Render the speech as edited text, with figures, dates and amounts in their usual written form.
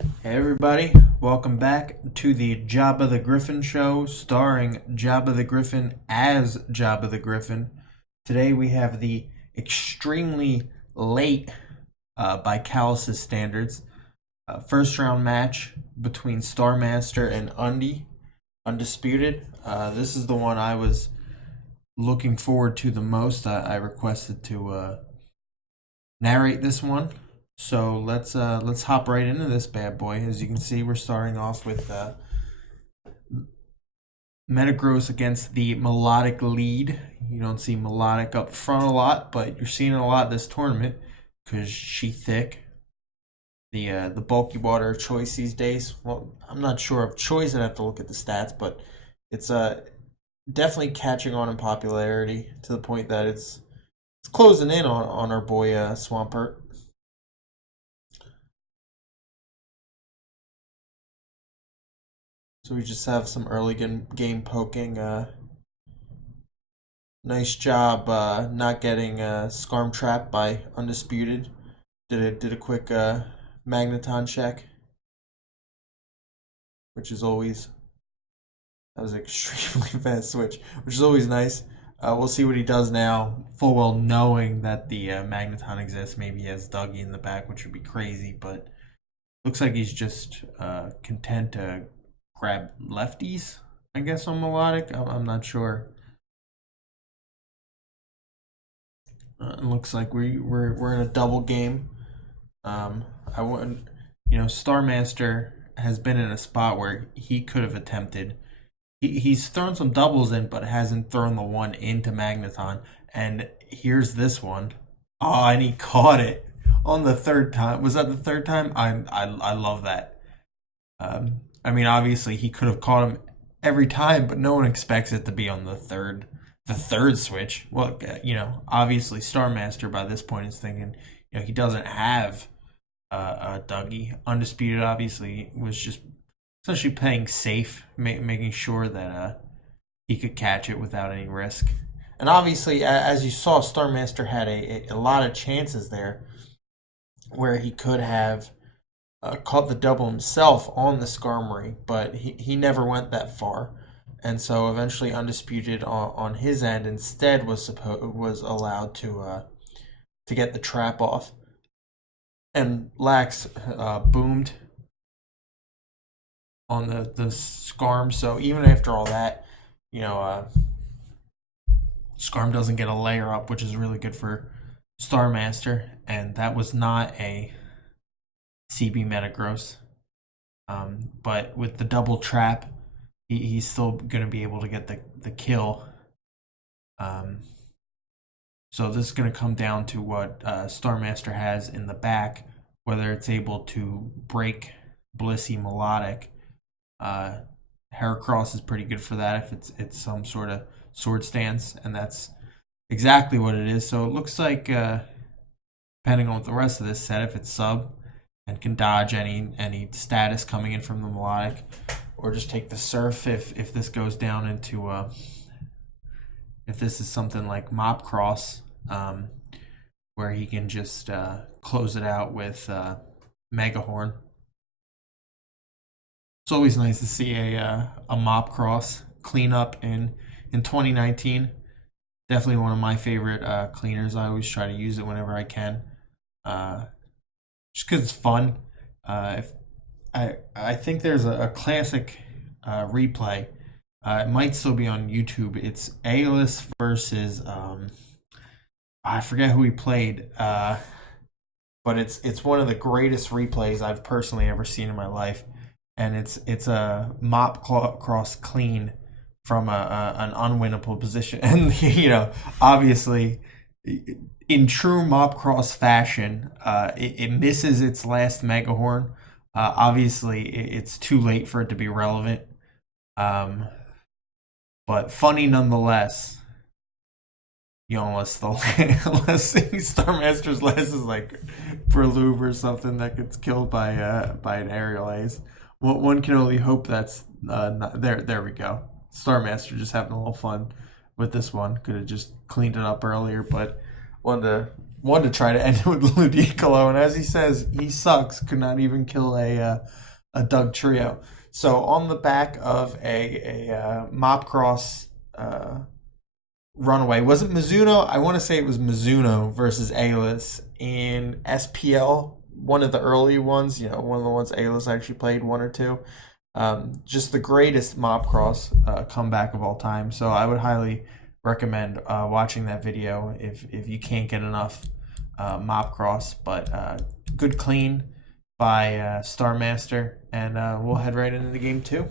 Hey everybody, welcome back to the JabbaTheGriffin show, starring JabbaTheGriffin as JabbaTheGriffin. Today we have the extremely late, by CALLOUS standards, first round match between Starmaster and Undisputed. This is the one I was looking forward to the most. I requested to narrate this one. So let's hop right into this bad boy. As you can see, we're starting off with Metagross against the Melodic lead. You don't see Melodic up front a lot, but you're seeing it a lot this tournament because she thick. The bulky water choice these days. Well, I'm not sure of choice. I'd have to look at the stats, but it's definitely catching on in popularity to the point that it's closing in on our boy Swampert. So we just have some early game poking. Nice job not getting Scarm trapped by Undisputed. Did a quick Magneton check, which is always that was an extremely fast switch, which is always nice. We'll see what he does now, full well knowing that the Magneton exists. Maybe he has Dougie in the back, which would be crazy, but looks like he's just content to grab lefties, I guess, on Melodic. I'm not sure. It looks like we're in a double game. I wouldn't, Starmaster has been in a spot where he could have attempted. He's thrown some doubles in, but hasn't thrown the one into Magneton. And here's this one. Oh, and he caught it on the third time. Was that the third time? I love that. I mean, obviously he could have caught him every time, but no one expects it to be on the third switch. Well, obviously Starmaster by this point is thinking, he doesn't have Dougie. Undisputed obviously was just essentially playing safe, making sure that he could catch it without any risk. And obviously, as you saw, Starmaster had a lot of chances there where he could have caught the double himself on the Skarmory, but he never went that far. And so eventually Undisputed on his end instead was allowed to get the trap off. And Lax boomed on the Skarm, so even after all that, Skarm doesn't get a layer up, which is really good for Starmaster, and that was not a CB Metagross. But with the double trap, he's still going to be able to get the kill. So this is going to come down to what Starmaster has in the back, whether it's able to break Blissey Melodic. Heracross is pretty good for that if it's some sort of sword stance, and that's exactly what it is. So it looks like, depending on what the rest of this set, if it's sub and can dodge any status coming in from the Melodic, or just take the Surf if this goes down into if this is something like Mopcross, where he can just close it out with Megahorn. It's always nice to see a Mopcross clean up in 2019. Definitely one of my favorite cleaners. I always try to use it whenever I can, just because it's fun. If I think there's a classic replay. It might still be on YouTube. It's Aelus versus I forget who he played, but it's one of the greatest replays I've personally ever seen in my life, and it's a Mopcross clean from an unwinnable position, and obviously in true Mopcross fashion, it misses its last Megahorn. Obviously, it's too late for it to be relevant. But funny nonetheless. Unless Starmaster's last is like Breloom or something that gets killed by an aerial ace. One can only hope that's not, there. There we go. Starmaster just having a little fun with this one. Could have just cleaned it up earlier, but wanted to wanted to try to end it with Ludicolo, and as he says, he sucks. Could not even kill a Doug trio. So on the back of a Mopcross runaway, was it Mizuno? I want to say it was Mizuno versus Aylis in SPL, one of the early ones. One of the ones Aylis actually played, one or two. Just the greatest Mopcross comeback of all time. So I would highly recommend watching that video if you can't get enough Mopcross. But good clean by Starmaster, and we'll head right into the game 2.